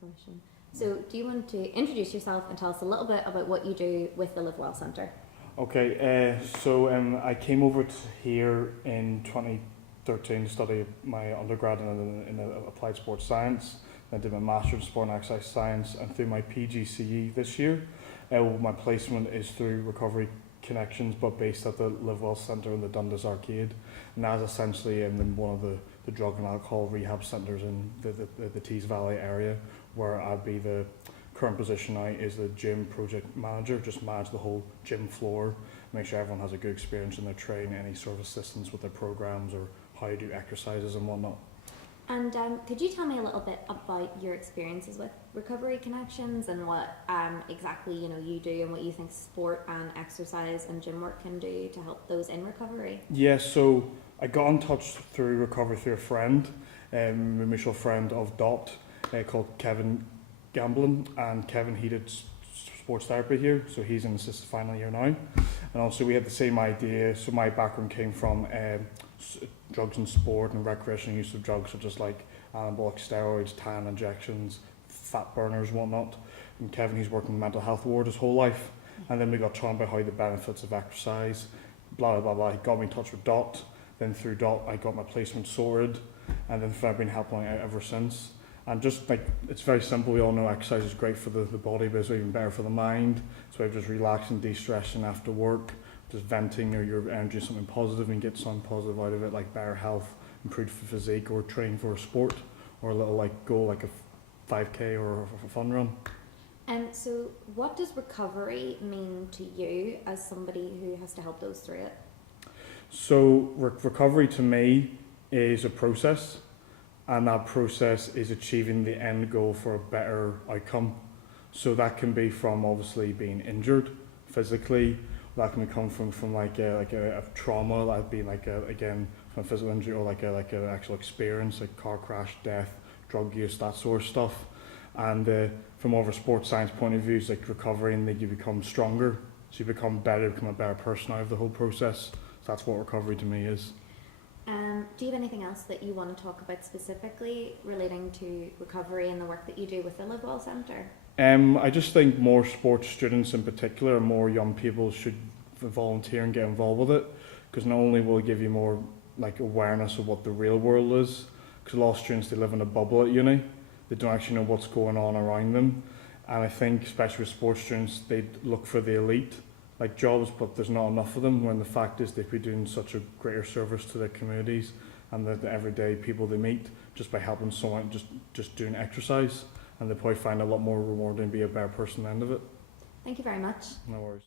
permission. So do you want to introduce yourself and tell us a little bit about what you do with the Live Well Centre? Okay, so I came over to here in 2013 to study my undergrad in applied sports science. I did my Master's in Sport and Exercise Science, and through my PGCE this year, my placement is through Recovery Connections, but based at the Live Well Centre in the Dundas Arcade, and that's essentially in one of the drug and alcohol rehab centres in the Tees Valley area, where I'd be the current position now is the gym project manager, just manage the whole gym floor, make sure everyone has a good experience in their training, any sort of assistance with their programs or how you do exercises and whatnot. And could you tell me a little bit about your experiences with Recovery Connections and what exactly you do and what you think sport and exercise and gym work can do to help those in recovery? Yeah, so I got in touch through recovery through a friend, a mutual friend of Dot, called Kevin Gamblin, and Kevin, he did sports therapy here, so he's in his final year now, and also we had the same idea. So my background came from drugs and sport and recreational use of drugs, such as like anabolic steroids, tan injections, fat burners, whatnot. And Kevin, he's worked in the mental health ward his whole life, and then we got talking about how the benefits of exercise, blah blah blah blah. He got me in touch with Dot. Then through Dot, I got my placement sorted, and then I've been helping out ever since. And just like, it's very simple, we all know exercise is great for the body, but it's even better for the mind. So I'm just relaxing, de-stressing after work, just venting your energy, something positive, and get something positive out of it, like better health, improved physique, or training for a sport, or a little like goal like a 5K or a fun run. So what does recovery mean to you as somebody who has to help those through it? So recovery to me is a process. And that process is achieving the end goal for a better outcome. So that can be from obviously being injured physically, that can come from like a trauma, that'd be like again from a physical injury, or like an actual experience, like car crash, death, drug use, that sort of stuff. And from more of a sports science point of view, it's like recovery, and that you become stronger, so you become better, become a better person out of the whole process. So that's what recovery to me is. Do you have anything else that you want to talk about specifically relating to recovery and the work that you do with the Live Well Centre? I just think more sports students in particular, more young people should volunteer and get involved with it, because not only will it give you more like awareness of what the real world is, because a lot of students, they live in a bubble at uni, they don't actually know what's going on around them, and I think especially with sports students, they look for the elite like jobs, but there's not enough of them, when the fact is they'd be doing such a greater service to their communities and the everyday people they meet just by helping someone just doing exercise, and they probably find a lot more rewarding and be a better person at the end of it. Thank you very much. No worries.